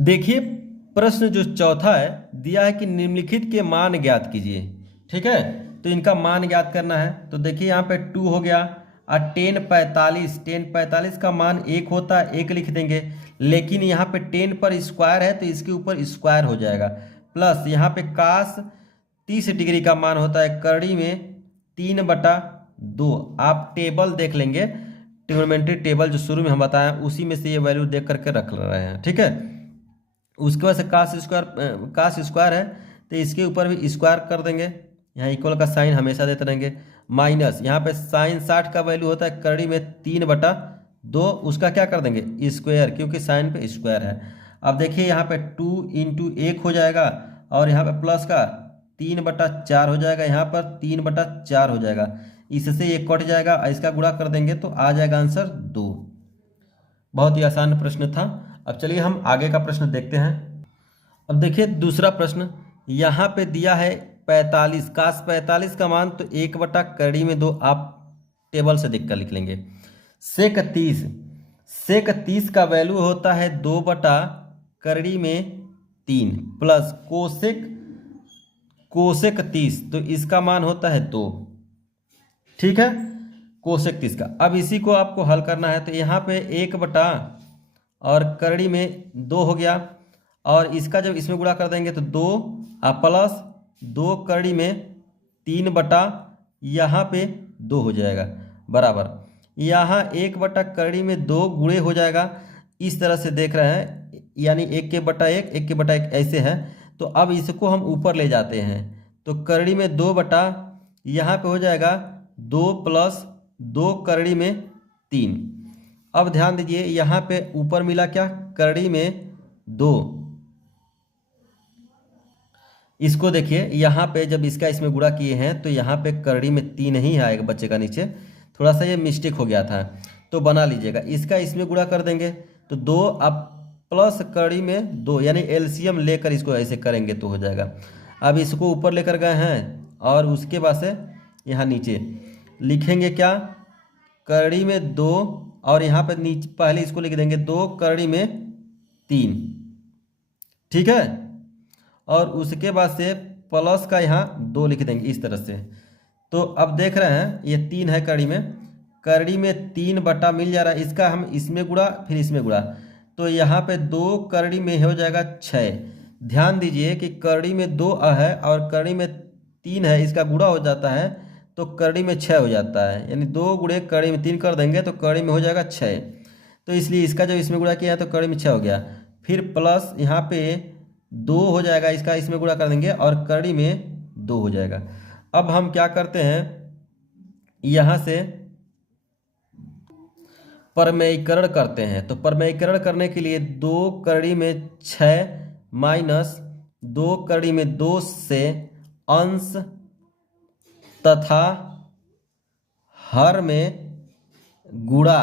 देखिए प्रश्न जो चौथा है दिया है कि निम्नलिखित के मान ज्ञात कीजिए। ठीक है, तो इनका मान ज्ञात करना है। तो देखिए यहाँ पे 2 हो गया और 10 45 का मान 1 होता है, 1 लिख देंगे। लेकिन यहाँ पे 10 पर स्क्वायर है तो इसके ऊपर स्क्वायर हो जाएगा। प्लस यहाँ पे काश 30 डिग्री का मान होता है करड़ी में 3/2। आप टेबल देख लेंगे, ट्रिग्नोमेट्री टेबल जो शुरू में हम बताएं उसी में से ये वैल्यू देख करके रख रहे हैं। ठीक है, उसके बाद से काश स्क्वायर है तो इसके ऊपर भी स्क्वायर कर देंगे। यहाँ इक्वल का साइन हमेशा देते रहेंगे। माइनस यहाँ पे साइन 60 का वैल्यू होता है करड़ी में 3/2, उसका क्या कर देंगे स्क्वायर, क्योंकि साइन पे स्क्वायर है। अब देखिए यहाँ पे 2 × 1 हो जाएगा और यहाँ पे प्लस का 3/4 हो जाएगा, यहाँ पर 3/4 हो जाएगा। इससे ये कट जाएगा, इसका गुणा कर देंगे तो आ जाएगा आंसर 2। बहुत ही आसान प्रश्न था। अब चलिए हम आगे का प्रश्न देखते हैं। अब देखिए दूसरा प्रश्न यहाँ पे दिया है 45, काश 45 का मान तो 1/करड़ी में 2, आप टेबल से देखकर लिख लेंगे। सेक 30 का वैल्यू होता है 2/करड़ी में 3 प्लस कोसेक 30, तो इसका मान होता है 2। ठीक है, कोसेक 30 का। अब इसी को आपको हल करना है तो यहाँ पे 1/ और करड़ी में 2 हो गया और इसका जब इसमें गुणा कर देंगे तो 2 प्लस 2 करड़ी में 3/ यहाँ पे 2 हो जाएगा बराबर। यहाँ 1/करड़ी में 2 गुणे हो जाएगा। इस तरह से देख रहे हैं, यानी 1/1 1/1 ऐसे है। तो अब इसको हम ऊपर ले जाते हैं तो करड़ी में 2/ यहाँ पे हो जाएगा 2 + 2 करड़ी में 3। अब ध्यान दीजिए यहाँ पे ऊपर मिला क्या करड़ी में 2। इसको देखिए यहाँ पे जब इसका इसमें गुणा किए हैं तो यहाँ पे करड़ी में 3 ही आएगा बच्चे का नीचे, थोड़ा सा ये मिस्टेक हो गया था तो बना लीजिएगा। इसका इसमें गुणा कर देंगे तो 2 अब प्लस करड़ी में 2, यानी एलसीएम लेकर इसको ऐसे करेंगे तो हो जाएगा। अब इसको ऊपर लेकर गए हैं और उसके बाद से यहाँ नीचे लिखेंगे क्या करड़ी में 2 और यहाँ पर नीचे पहले इसको लिख देंगे 2 करड़ी में 3। ठीक है, और उसके बाद से प्लस का यहाँ 2 लिख देंगे इस तरह से। तो अब देख रहे हैं ये 3 है करड़ी में 3/ मिल जा रहा है, इसका हम इसमें गुणा फिर इसमें गुणा, तो यहाँ पे 2 करड़ी में हो जाएगा 6। ध्यान दीजिए कि करड़ी में 2 है और करड़ी में 3 है, इसका गुणा हो जाता है तो करड़ी में 6 हो जाता है, यानी 2 × करड़ी में 3 कर देंगे तो करड़ी में हो जाएगा 6। तो इसलिए इसका जब इसमें गुणा किया है तो करड़ी में 6 हो गया। फिर प्लस यहाँ पे 2 हो जाएगा, इसका इसमें गुणा कर देंगे और करड़ी में 2 हो जाएगा। अब हम क्या करते हैं यहाँ से परमेयीकरण करते हैं। तो परमेयीकरण करने के लिए 2 करड़ी में 6 माइनस 2 करड़ी में 2 से अंश तथा हर में गुणा।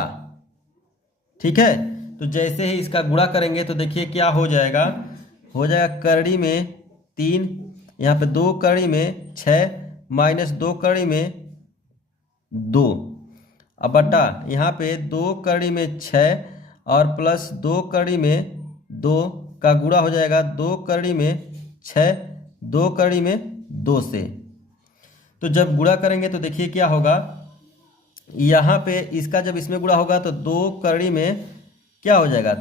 ठीक है, तो जैसे ही इसका गुणा करेंगे तो देखिए क्या हो जाएगा करड़ी में 3, यहाँ पे 2 करड़ी में 6 माइनस 2 करड़ी में 2, अब बटा यहाँ पे 2 करड़ी में 6 और प्लस 2 करड़ी में 2 का गुणा हो जाएगा 2 करड़ी में 6 2 करड़ी में 2 से। तो जब गुणा करेंगे तो देखिए क्या होगा, यहाँ पे इसका जब इसमें गुणा होगा तो 2 करड़ी में क्या हो जाएगा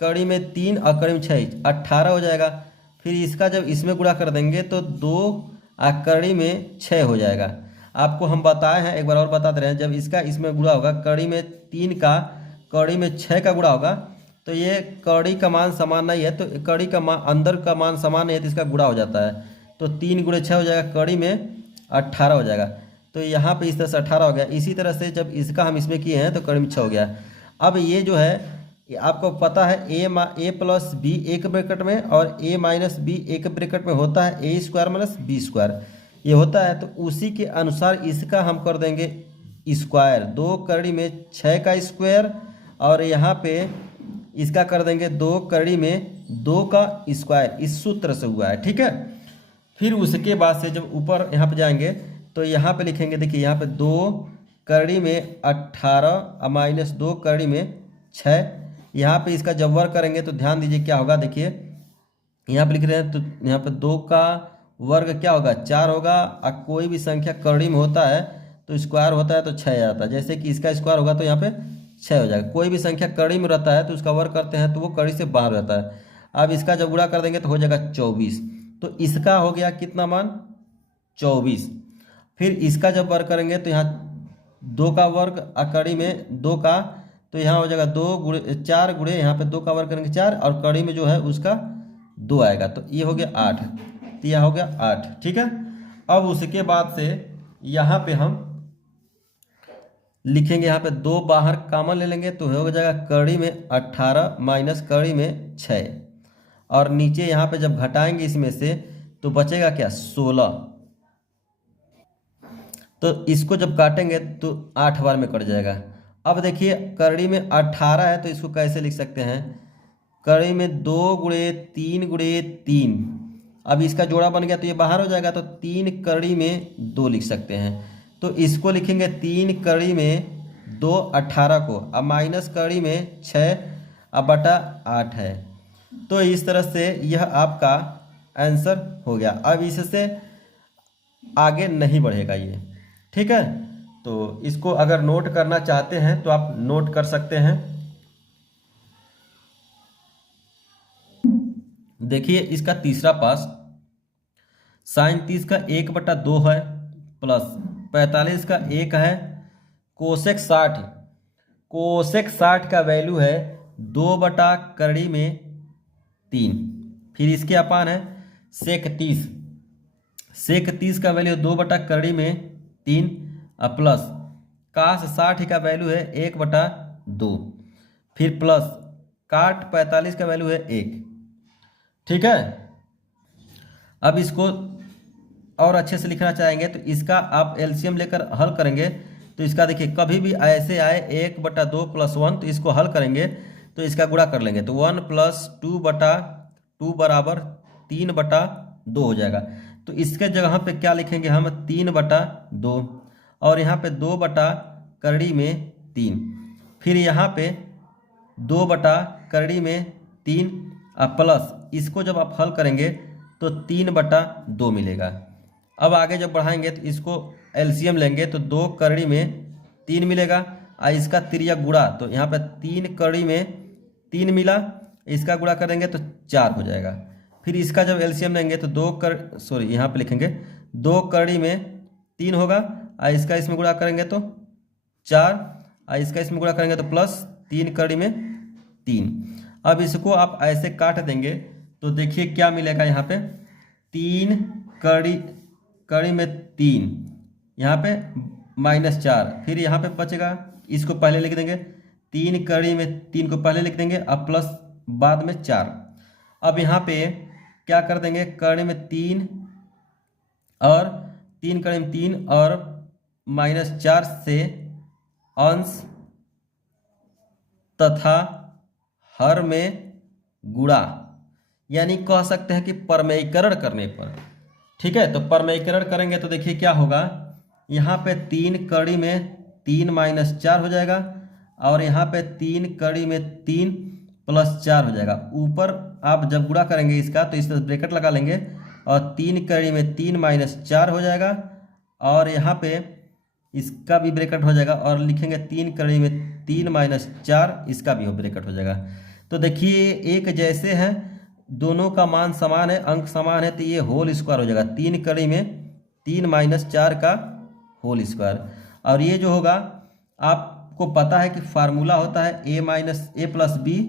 करड़ी में 3 और करड़ी में 6 18 हो जाएगा। फिर इसका जब इसमें गुणा कर देंगे तो 2 करड़ी में 6 हो जाएगा। आपको हम बताए हैं, एक बार और बता दे रहे हैं, जब इसका इसमें गुणा होगा करड़ी में 3 का करड़ी में 6 का गुणा होगा तो ये करड़ी का मान समान नहीं है, तो करड़ी का मान अंदर का मान समान नहीं है तो इसका गुणा हो जाता है। तो 3 × 6 हो जाएगा, करड़ी में 18 हो जाएगा। तो यहाँ पे इस तरह से 18 हो गया। इसी तरह से जब इसका हम इसमें किए हैं तो करड़ी में 6 हो गया। अब ये जो है आपको पता है a + b एक ब्रैकेट में और a - b एक ब्रैकेट में होता है a² - b² ये होता है। तो उसी के अनुसार इसका हम कर देंगे स्क्वायर, 2 करड़ी में 6 का स्क्वायर और यहाँ पे इसका कर देंगे 2 करड़ी में 2 का स्क्वायर, इस सूत्र से हुआ है। ठीक है, फिर उसके बाद से जब ऊपर यहाँ पे जाएंगे तो यहाँ पे लिखेंगे, देखिए यहाँ पे 2 करड़ी में 18 माइनस 2 करड़ी में 6 यहाँ पे इसका जब वर्ग करेंगे तो ध्यान दीजिए क्या होगा। देखिए यहाँ पे लिख रहे हैं तो यहाँ पे 2 का वर्ग क्या होगा 4 होगा, और कोई भी संख्या कड़ी में होता है तो स्क्वायर होता है तो 6 आ जाता है। जैसे कि इसका स्क्वायर होगा तो यहाँ पे 6 हो जाएगा। कोई भी संख्या कड़ी में रहता है तो उसका वर्ग करते हैं तो वो कड़ी से बाहर रहता है। अब इसका जब गुणा कर देंगे तो हो जाएगा 24। तो इसका हो गया कितना मान 24। फिर इसका जब वर्ग करेंगे तो यहाँ 2 का वर्ग कड़ी में 2 का, तो यहाँ हो जाएगा 2 गुणे 4 गुणे यहाँ पे 2 का वर्ग करेंगे 4, और कड़ी में जो है उसका 2 आएगा तो ये हो गया 8। तो यह हो गया 8। ठीक है। अब उसके बाद से यहाँ पे हम लिखेंगे, यहाँ पे 2 बाहर कॉमन ले लेंगे तो हो जाएगा कड़ी में 18 माइनस कड़ी में 6, और नीचे यहाँ पे जब घटाएंगे इसमें से तो बचेगा क्या 16। तो इसको जब काटेंगे तो 8 बार में कट जाएगा। अब देखिए कड़ी में 18 है तो इसको कैसे लिख सकते हैं, कड़ी में 2 गुणे 3 गुणे 3। अब इसका जोड़ा बन गया तो ये बाहर हो जाएगा, तो 3 कड़ी में 2 लिख सकते हैं। तो इसको लिखेंगे 3 कड़ी में 2 18 को, अब माइनस कड़ी में 6 अब बटा 8 है। तो इस तरह से यह आपका आंसर हो गया। अब इससे आगे नहीं बढ़ेगा ये। ठीक है। तो इसको अगर नोट करना चाहते हैं तो आप नोट कर सकते हैं। देखिए इसका तीसरा पास साइन 30 का 1/2 है, प्लस 45 का 1 है, कोसेक 60 का वैल्यू है 2/कड़ी में 3। फिर इसके अपान है सेक 30 का वैल्यू 2/कड़ी में 3, प्लस काश 60 का वैल्यू है 1/2, फिर प्लस काट 45 का वैल्यू है 1। ठीक है। अब इसको और अच्छे से लिखना चाहेंगे तो इसका आप एलसीएम लेकर हल करेंगे तो इसका देखिए कभी भी ऐसे आए 1/2 + 1 तो इसको हल करेंगे तो इसका गुणा कर लेंगे तो 1 + 2/2 बराबर 3/2 हो जाएगा। तो इसके जगह पे क्या लिखेंगे हम 3/2, और यहाँ पे 2/कड़ी में 3, फिर यहाँ पे 2/कड़ी में 3 प्लस इसको जब आप हल करेंगे तो 3/2 मिलेगा। अब आगे जब बढ़ाएंगे तो इसको एलसीएम लेंगे तो 2 कड़ी में 3 मिलेगा, और इसका त्रिया गुणा तो यहाँ पे 3 कड़ी में 3 मिला, इसका गुणा करेंगे तो 4 हो जाएगा। फिर इसका जब एलसीएम लेंगे तो यहाँ पे लिखेंगे 2 कड़ी में 3 होगा, और इसका इसमें गुणा करेंगे तो 4, और इसका इसमें गुणा करेंगे तो प्लस 3 कड़ी में 3। अब इसको आप ऐसे काट देंगे तो देखिए क्या मिलेगा, यहाँ पे 3 कड़ी में 3, यहाँ पे -4, फिर यहाँ पे बचेगा, इसको पहले लिख देंगे 3 कड़ी में 3 को पहले लिख देंगे, अब प्लस बाद में 4। अब यहाँ पे क्या कर देंगे, कड़ी में 3 और 3 कड़ी में 3 और -4 से अंश तथा हर में गुणा, यानी कह सकते हैं कि परमेयीकरण करने पर। ठीक है। तो परमेयीकरण करेंगे तो देखिए क्या होगा, यहाँ पे 3 कड़ी में 3 -4 हो जाएगा, और यहाँ पे 3 कड़ी में 3 + 4 हो जाएगा। ऊपर आप जब गुणा करेंगे इसका तो इसमें ब्रैकेट लगा लेंगे, और 3 कड़ी में 3 -4 हो जाएगा, और यहाँ पे इसका भी ब्रैकेट हो जाएगा, और लिखेंगे 3 कड़ी में 3 -4, इसका भी ब्रैकेट हो जाएगा। तो देखिए एक जैसे हैं, दोनों का मान समान है, अंक समान है, तो ये होल स्क्वायर हो जाएगा 3 कड़ी में 3 -4 का होल स्क्वायर। और ये जो होगा आपको पता है कि फार्मूला होता है a + b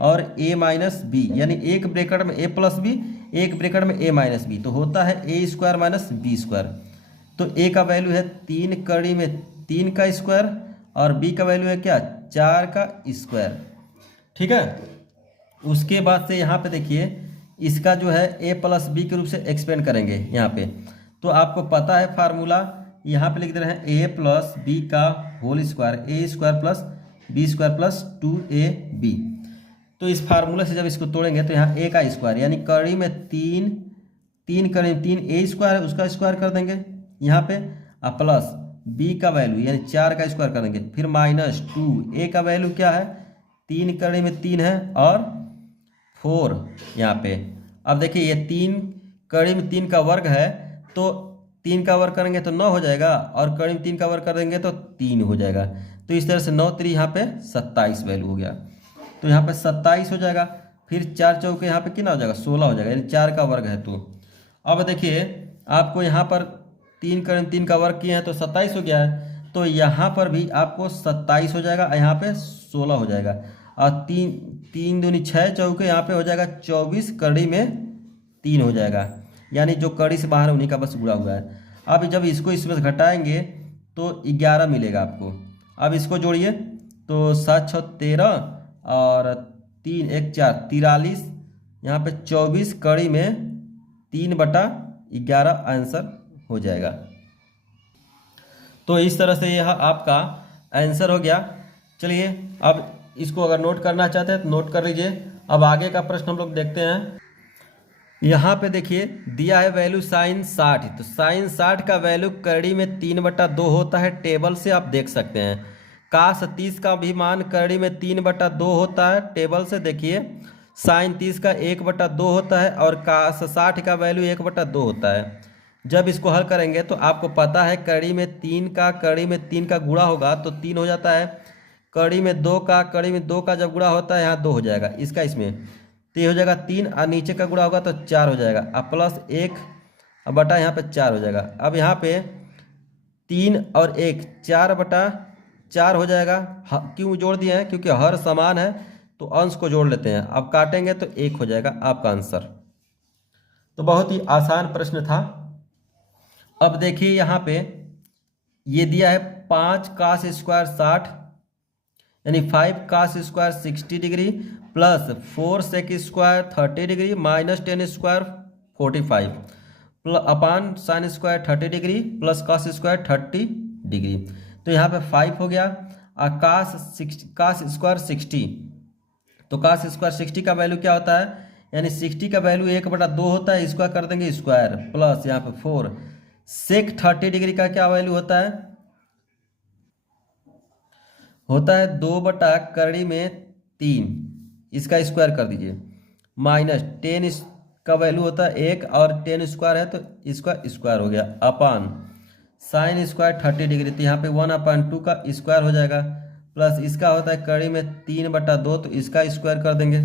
और a - b, यानी एक ब्रैकेट में a + b, एक ब्रैकेट में a - b, तो होता है a² - b²। तो a का वैल्यू है 3 कड़ी में 3 का स्क्वायर, और b का वैल्यू है क्या 4 का स्क्वायर। ठीक है। उसके बाद से यहाँ पे देखिए इसका जो है a + b के रूप से एक्सपेंड करेंगे यहाँ पे, तो आपको पता है फार्मूला, यहाँ पे लिख दे रहे हैं a + b का whole square, a² + b² + 2ab। तो इस फार्मूला से जब इसको तोड़ेंगे तो यहाँ a का स्क्वायर, यानी कड़ी में 3 कड़ी में 3 a² है उसका स्क्वायर कर देंगे यहाँ पे, प्लस b का वैल्यू यानी 4 का स्क्वायर कर देंगे, फिर -2 a का वैल्यू क्या है 3 कड़ी में 3 है और 4 यहाँ पे। अब देखिए ये 3 कड़ी में 3 का वर्ग है, तो 3 का वर्ग करेंगे तो 9 हो जाएगा, और कड़ी में 3 का वर्ग कर देंगे तो 3 हो जाएगा। तो इस तरह से 9 3 यहाँ पे 27 वैल्यू हो गया, तो यहाँ पे 27 हो जाएगा। फिर 4 चौके यहाँ पे कितना हो जाएगा, 16 हो जाएगा, यानी 4 का वर्ग है। तो अब देखिए आपको यहाँ पर 3 कड़ी में 3 का वर्ग किए हैं तो 27 हो गया है, तो यहाँ पर भी आपको 27 हो जाएगा, यहाँ पे 16 हो जाएगा, और 3 दूनी 6 चौके यहाँ पे हो जाएगा 24 कड़ी में 3 हो जाएगा, यानी जो कड़ी से बाहर उन्हीं का बस जुड़ा हुआ है। अब जब इसको इसमें से घटाएंगे तो 11 मिलेगा आपको। अब इसको जोड़िए तो 7 6 13 और 3 1 4 43, यहाँ पे 24 कड़ी में 3/11 आंसर हो जाएगा। तो इस तरह से यह आपका आंसर हो गया। चलिए अब इसको अगर नोट करना चाहते हैं तो नोट कर लीजिए। अब आगे का प्रश्न हम लोग देखते हैं। यहाँ पे देखिए दिया है वैल्यू साइन 60, तो साइन 60 का वैल्यू कड़ी में 3/2 होता है, टेबल से आप देख सकते हैं। काश 30 का भी मान कड़ी में 3/2 होता है, टेबल से देखिए साइन 30 का 1/2 होता है, और काश 60 का वैल्यू 1/2 होता है। जब इसको हल करेंगे तो आपको पता है कड़ी में 3 का गुणा होगा तो 3 हो जाता है, कड़ी में 2 का जब गुणा होता है यहाँ 2 हो जाएगा, इसका इसमें तो ये हो जाएगा 3, और नीचे का गुणा होगा तो 4 हो जाएगा, अब प्लस 1 बटा यहाँ पे 4 हो जाएगा। अब यहाँ पे 3 और 1 4/4 हो जाएगा। क्यों जोड़ दिए हैं, क्योंकि हर समान है तो अंश को जोड़ लेते हैं। अब काटेंगे तो 1 हो जाएगा आपका आंसर। तो बहुत ही आसान प्रश्न था। अब देखिए यहाँ पे ये दिया है 5 cos स्क्वायर 60, यानी 5 cos square 60 degree plus 4 sec square 30 degree minus 10 square 45 अपान sine square 30 degree plus cos square 30 degree. तो यहाँ पे 5 हो गया, और cos स्क्वायर 60, तो cos स्क्वायर 60 का वैल्यू क्या होता है, यानी 60 का वैल्यू 1/2 होता है, इसका कर देंगे स्क्वायर प्लस यहाँ पे 4 सेक 30 डिग्री का क्या वैल्यू होता है 2/कड़ी में 3, इसका स्क्वायर कर दीजिए, माइनस 10 का वैल्यू होता है 1, और 10 स्क्वायर है तो इसका स्क्वायर हो गया, अपान साइन स्क्वायर 30 डिग्री, तो यहाँ पे 1/2 का स्क्वायर हो जाएगा, प्लस इसका होता है कड़ी में 3/2, तो इसका स्क्वायर कर देंगे।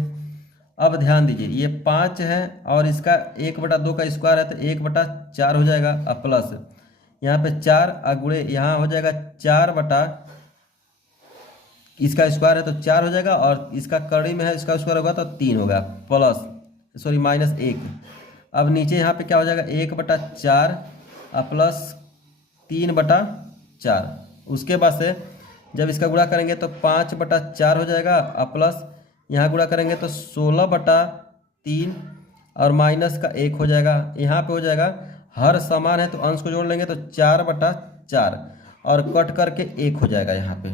अब ध्यान दीजिए ये 5 है और इसका 1/2 का स्क्वायर है तो 1/4 हो जाएगा, अब प्लस यहाँ पे 4 गुणे यहाँ हो जाएगा 4 इसका स्क्वायर है तो 4 हो जाएगा, और इसका कड़ी में है इसका स्क्वायर होगा तो 3 होगा, प्लस सॉरी माइनस 1। अब नीचे यहाँ पे क्या हो जाएगा 1/4 प्लस 3/4। उसके बाद से जब इसका गुणा करेंगे तो 5/4 हो जाएगा, प्लस यहाँ गुणा करेंगे तो 16/3 और माइनस का 1 हो जाएगा। यहाँ पे हो जाएगा हर समान है तो अंश को जोड़ लेंगे तो 4/4 और कट करके 1 हो जाएगा यहाँ पे।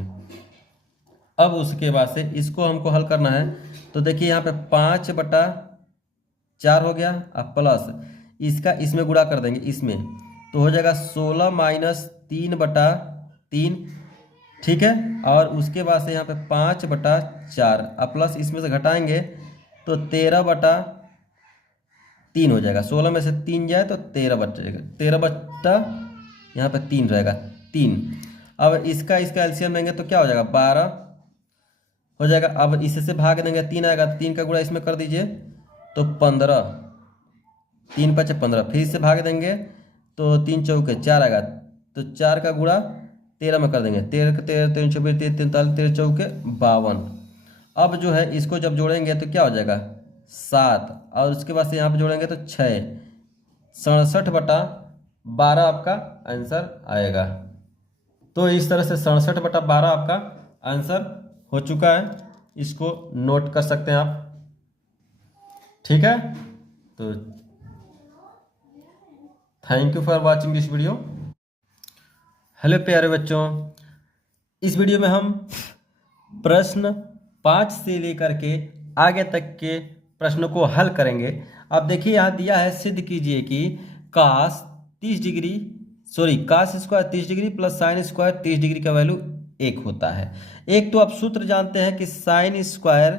अब उसके बाद से इसको हमको हल करना है, तो देखिए यहाँ पे 5/4 हो गया, अब प्लस इसका इसमें गुणा कर देंगे इसमें, तो हो जाएगा 16 माइनस 3/3, ठीक है। और उसके बाद से यहाँ पे 5/4 अब प्लस इसमें से घटाएंगे तो 13/3 हो जाएगा, 16 में से 3 जाए तो 13 बचेगा, 13 यहाँ पे 3 रहेगा 3। अब इसका एलसीएम लेंगे तो क्या हो जाएगा 12 हो जाएगा। अब इससे भाग देंगे 3 आएगा, 3 का गुणा इसमें कर दीजिए तो 15, 3 5 15, फिर इससे भाग देंगे तो 3 चौके 4 आएगा, तो 4 का गुणा 13 में कर देंगे, 13 3 चौके 43 13 चौके 52। अब जो है इसको जब जोड़ेंगे तो क्या हो जाएगा 7, और उसके बाद से यहाँ पे जोड़ेंगे तो 6, 67/12 आपका आंसर आएगा। तो इस तरह से 67/12 आपका आंसर हो चुका है, इसको नोट कर सकते हैं आप, ठीक है। तो thank you for watching this video. Hello प्यारे बच्चों, इस वीडियो में हम प्रश्न 5 से लेकर के आगे तक के प्रश्नों को हल करेंगे। अब देखिए यहाँ दिया है सिद्ध कीजिए कि cos square 30 degree plus sine square 30 degree का वैल्यू 1 होता है। एक तो आप सूत्र जानते हैं कि sine square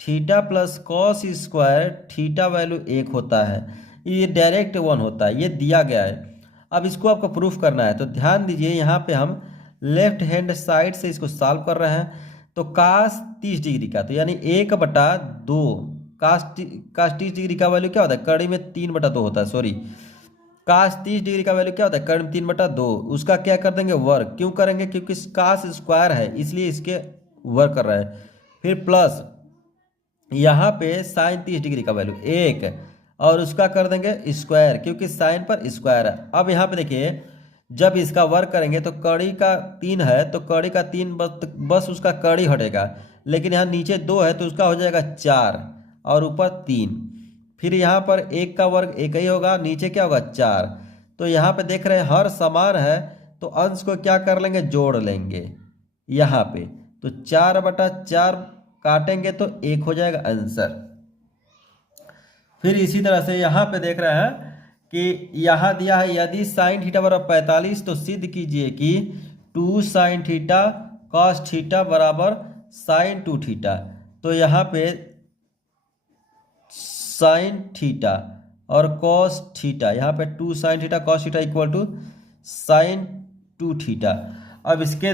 theta plus cos square theta value 1 होता है, ये डायरेक्ट 1 होता है, ये दिया गया है। अब इसको आपको प्रूफ करना है, तो ध्यान दीजिए यहाँ पे हम लेफ्ट हैंड साइड से इसको सॉल्व कर रहे हैं। तो कास 30 डिग्री का, तो यानी 1/2 कास 30 डिग्री का वैल्यू क्या होता है, कड़ी में 3/2 होता है, सॉरी कास 30 डिग्री का वैल्यू क्या होता है, कड़ी में 3/2। उसका क्या कर देंगे, वर्ग। क्यों करेंगे, क्योंकि कास स्क्वायर है इसलिए इसके वर्ग कर रहे हैं। फिर प्लस यहाँ पे साइन 30 डिग्री का वैल्यू 1 और उसका कर देंगे स्क्वायर, क्योंकि साइन पर स्क्वायर है। अब यहाँ पे देखिए जब इसका वर्ग करेंगे तो कड़ी का 3 है तो कड़ी का 3 बस उसका कड़ी हटेगा, लेकिन यहाँ नीचे 2 है तो उसका हो जाएगा 4 और ऊपर 3। फिर यहाँ पर 1 का वर्ग 1 ही होगा, नीचे क्या होगा 4। तो यहाँ पे देख रहे हैं हर समान है तो अंश को क्या कर लेंगे, जोड़ लेंगे यहाँ पे। तो 4/4 काटेंगे तो 1 हो जाएगा आंसर। फिर इसी तरह से यहाँ पे देख रहे हैं कि यहाँ दिया है यदि साइन थीटा बराबर 45 तो सिद्ध कीजिए कि 2 साइन थीटा कॉस थीटा बराबर साइन 2 थीटा। तो यहाँ पे साइन थीटा और कॉस थीटा, यहाँ पे 2 sine theta cos theta equal to sine 2 theta. अब इसके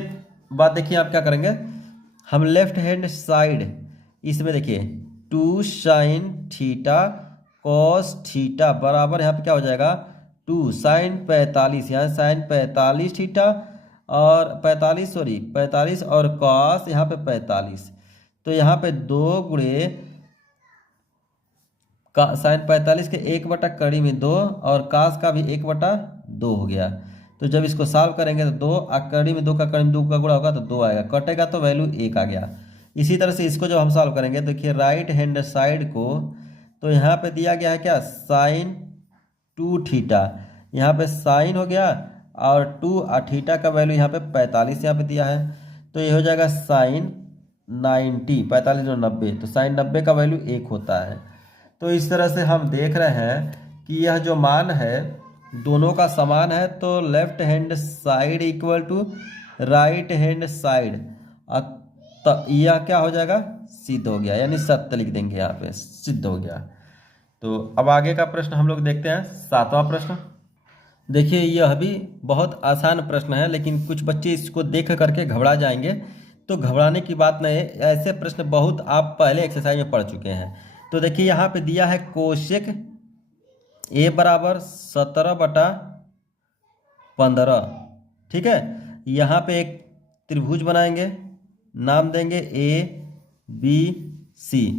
बाद देखिए आप क्या करेंगे, हम लेफ्ट हैंड साइड इसमें देखिए 2 साइन थीटा कॉस थीटा बराबर यहाँ पे क्या हो जाएगा 2 साइन 45, यहाँ साइन 45 थीटा और 45 और कॉस यहाँ पे 45। तो यहाँ पे 2 गुणे साइन 45 के 1/कड़ी में 2 और कास का भी 1/2 हो गया। तो जब इसको सॉल्व करेंगे तो 2 कड़ी में 2 का कड़ी में 2 का गुणा होगा तो 2 आएगा, कटेगा तो वैल्यू 1 आ गया। इसी तरह से इसको जब हम सॉल्व करेंगे तो देखिए राइट हैंड साइड को, तो यहाँ पे दिया गया है क्या, साइन 2 थीटा, यहाँ पे साइन हो गया और 2 और थीटा का वैल्यू यहाँ पे 45 यहाँ पे दिया है। तो ये हो जाएगा साइन 90, 45 और 90, तो साइन 90 का वैल्यू 1 होता है। तो इस तरह से हम देख रहे हैं कि यह जो मान है दोनों का समान है, तो left hand side equal to right hand side, तो यह क्या हो जाएगा, सिद्ध हो गया, यानी सत्य लिख देंगे यहाँ पे, सिद्ध हो गया। तो अब आगे का प्रश्न हम लोग देखते हैं, 7वां प्रश्न। देखिए यह भी बहुत आसान प्रश्न है, लेकिन कुछ बच्चे इसको देख करके घबरा जाएंगे, तो घबराने की बात नहीं है, ऐसे प्रश्न बहुत आप पहले एक्सरसाइज में पढ़ चुके हैं। तो देखिए यहाँ पे दिया है कोशेक a बराबर 17/15, ठीक है। यहाँ पे एक त्रिभुज बनाएंगे, नाम देंगे ABC।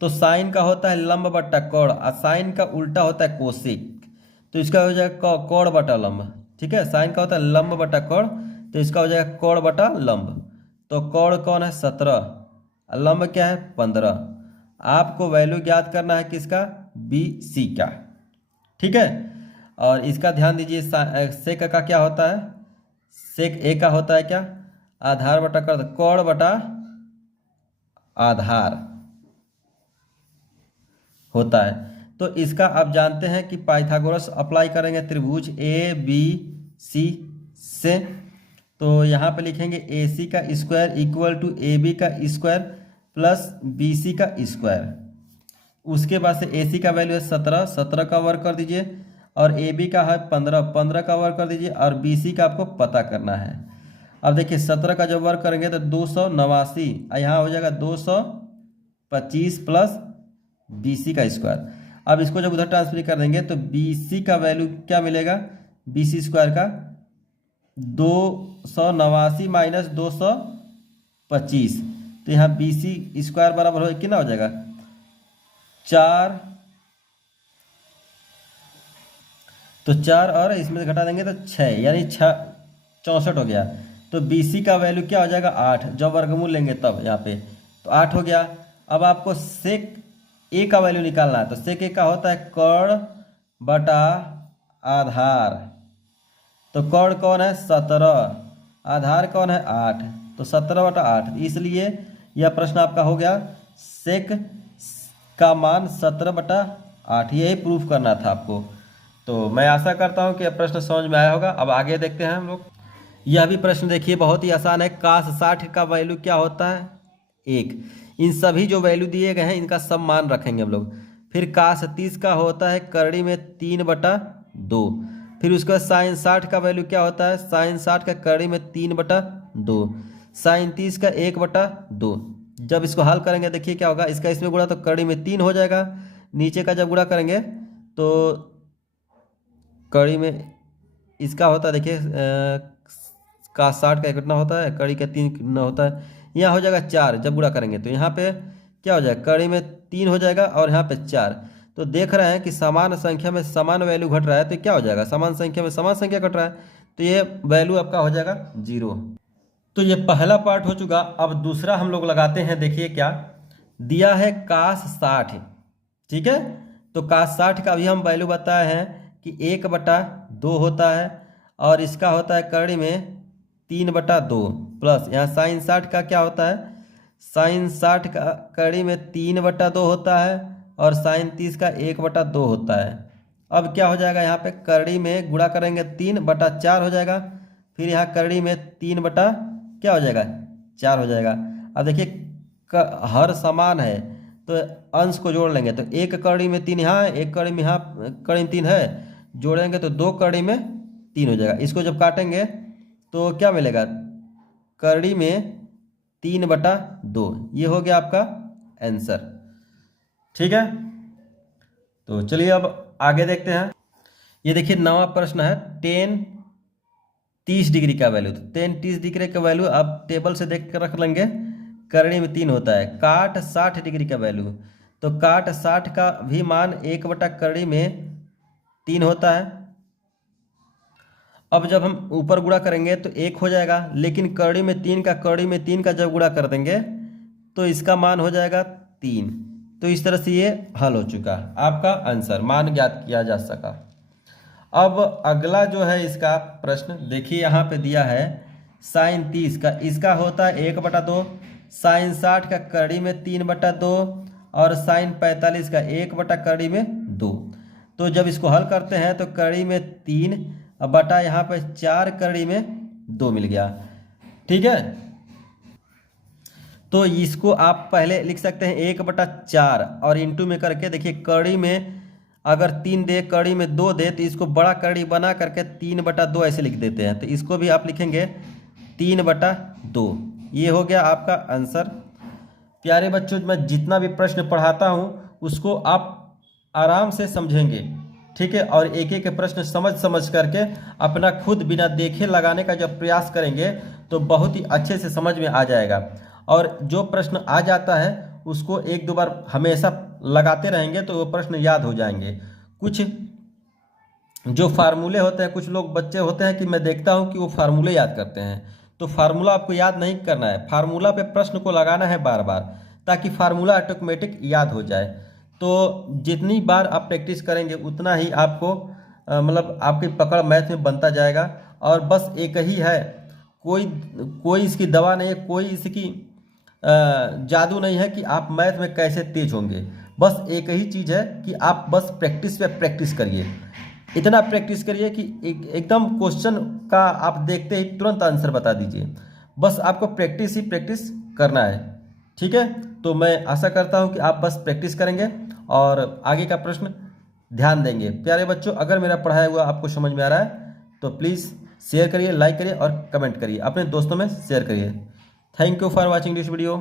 तो साइन का होता है लंब बट्टा कोण और साइन का उल्टा होता है कोसेक, तो इसका हो जाएगा कोण बटा लंब, ठीक है। साइन का होता है लंब बटा कोण, तो इसका हो जाएगा कोण बटा लंब। तो कोण कौन है 17, लंब क्या है 15। आपको वैल्यू ज्ञात करना है किसका, BC का, ठीक है। और इसका ध्यान दीजिए सेक का क्या होता है, सेक A का होता है क्या, आधार बटा कोण बटा आधार होता है। तो इसका आप जानते हैं कि पाइथागोरस अप्लाई करेंगे त्रिभुज ABC से, तो यहाँ पे लिखेंगे AC का स्क्वायर इक्वल टू AB का स्क्वायर प्लस BC का स्क्वायर। उसके बाद से AC का वैल्यू है 17, 17 का वर्ग कर दीजिए और AB का है 15, 15 का वर्ग कर दीजिए और BC का आपको पता करना है। अब देखिए 17 का जब वर्ग करेंगे तो 289, यहाँ हो जाएगा 225 प्लस BC का स्क्वायर। अब इसको जब उधर ट्रांसफर कर देंगे तो BC का वैल्यू क्या मिलेगा, BC स्क्वायर का 289 माइनस 225, तो यहाँ BC स्क्वायर बराबर हो कितना हो जाएगा 4, तो 4 और इसमें से घटा देंगे तो 6, यानी 64 हो गया। तो BC का वैल्यू क्या हो जाएगा 8, जब वर्गमूल लेंगे तब यहाँ पे, तो 8 हो गया। अब आपको सेक A का वैल्यू निकालना है, तो सेक A का होता है कोण बटा आधार। तो कोण कौन है 17, आधार कौन है 8, तो 17/8, इसलिए यह प्रश्न आपका हो गया सेक का मान 17/8, यही प्रूफ करना था आपको। तो मैं आशा करता हूं कि यह प्रश्न समझ में आया होगा। अब आगे देखते हैं हम लोग। यह भी प्रश्न देखिए बहुत ही आसान है। cos 60 का वैल्यू क्या होता है? 1। इन सभी जो वैल्यू दिए गए हैं इनका सब मान रखेंगे हम लोग। फिर cos 30 का होता है करड़ी में 3/2। फिर उसके बाद sin 60 का वैल्यू क्या होता है? sin 60 का करड़ी में 3/2। sin 30 का 1/2। जब इसको हल करेंगे देखिए क्या होगा, इसका इसमें गुणा तो कड़ी में 3 हो जाएगा, नीचे का जब गुणा करेंगे तो कड़ी में इसका होता है देखिए का 60 का कितना होता है, कड़ी का 3 कितना होता है, यहाँ हो जाएगा 4 जब गुणा करेंगे तो यहाँ पे क्या हो जाएगा, कड़ी में 3 हो जाएगा और यहाँ पे 4। तो देख रहे हैं कि समान संख्या में समान वैल्यू घट रहा है, तो क्या हो जाएगा, समान संख्या में समान संख्या घट रहा है, तो ये वैल्यू आपका हो जाएगा 0। तो ये पहला पार्ट हो चुका। अब दूसरा हम लोग लगाते हैं। देखिए क्या दिया है, cos 60। ठीक है, तो cos 60 का भी हम वैल्यू बताए हैं कि 1/2 होता है और इसका होता है कड़ी में 3/2 प्लस यहाँ sin 60 का क्या होता है, sin 60 का कड़ी में 3/2 होता है और sin 30 का 1/2 होता है। अब क्या हो जाएगा, यहाँ पे कड़ी में गुणा करेंगे 3/4 हो जाएगा, फिर यहाँ कड़ी में 3 बटा क्या हो जाएगा 4 हो जाएगा। अब देखिए हर समान है तो अंश को जोड़ लेंगे, तो एक कड़ी में 3 यहाँ है, एक कड़ी में यहाँ कड़ी में 3 है, जोड़ेंगे तो 2 कड़ी में 3 हो जाएगा। इसको जब काटेंगे तो क्या मिलेगा, कड़ी में 3/2। ये हो गया आपका आंसर। ठीक है, तो चलिए अब आगे देखते हैं। ये देखिए 9वां प्रश्न है, 30 डिग्री का वैल्यू। तो 30 डिग्री का वैल्यू आप टेबल से देख कर रख लेंगे, करड़ी में 3 होता है। काट 60 डिग्री का वैल्यू, तो काट 60 का भी मान 1/करड़ी में 3 होता है। अब जब हम ऊपर गुणा करेंगे तो 1 हो जाएगा, लेकिन करड़ी में 3 का जब गुणा कर देंगे तो इसका मान हो जाएगा 3। तो इस तरह से ये हल हो चुका, आपका आंसर मान ज्ञात किया जा सका। अब अगला जो है इसका प्रश्न देखिए, यहाँ पे दिया है sin 30 का, इसका होता है 1/2, sin 60 का कड़ी में 3/2 और sin 45 का 1/कड़ी में 2। तो जब इसको हल करते हैं तो कड़ी में 3 बटा यहाँ पे 4 कड़ी में 2 मिल गया। ठीक है, तो इसको आप पहले लिख सकते हैं 1/4 और इंटू में करके देखिए, कड़ी में अगर 3 दे, कड़ी में 2 दे, तो इसको बड़ा कड़ी बना करके 3/2 ऐसे लिख देते हैं। तो इसको भी आप लिखेंगे 3/2। ये हो गया आपका आंसर। प्यारे बच्चों, मैं जितना भी प्रश्न पढ़ाता हूँ उसको आप आराम से समझेंगे, ठीक है, और एक एक प्रश्न समझ करके अपना खुद बिना देखे लगाने का जब प्रयास करेंगे तो बहुत ही अच्छे से समझ में आ जाएगा। और जो प्रश्न आ जाता है उसको 1-2 बार हमेशा लगाते रहेंगे तो वो प्रश्न याद हो जाएंगे। कुछ जो फार्मूले होते हैं, कुछ लोग बच्चे होते हैं कि मैं देखता हूं कि वो फार्मूले याद करते हैं, तो फार्मूला आपको याद नहीं करना है, फार्मूला पे प्रश्न को लगाना है बार बार, ताकि फार्मूला ऑटोमेटिक याद हो जाए। तो जितनी बार आप प्रैक्टिस करेंगे उतना ही आपको मतलब आपकी पकड़ मैथ में बनता जाएगा। और बस एक ही है, कोई इसकी दवा नहीं है, कोई इसकी जादू नहीं है कि आप मैथ में कैसे तेज होंगे। बस एक ही चीज़ है कि आप बस प्रैक्टिस पे प्रैक्टिस करिए, इतना प्रैक्टिस करिए कि एकदम क्वेश्चन का आप देखते ही तुरंत आंसर बता दीजिए। बस आपको प्रैक्टिस ही प्रैक्टिस करना है। ठीक है, तो मैं आशा करता हूं कि आप बस प्रैक्टिस करेंगे और आगे का प्रश्न ध्यान देंगे। प्यारे बच्चों, अगर मेरा पढ़ाया हुआ आपको समझ में आ रहा है तो प्लीज़ शेयर करिए, लाइक करिए और कमेंट करिए, अपने दोस्तों में शेयर करिए। Thank you for watching this video.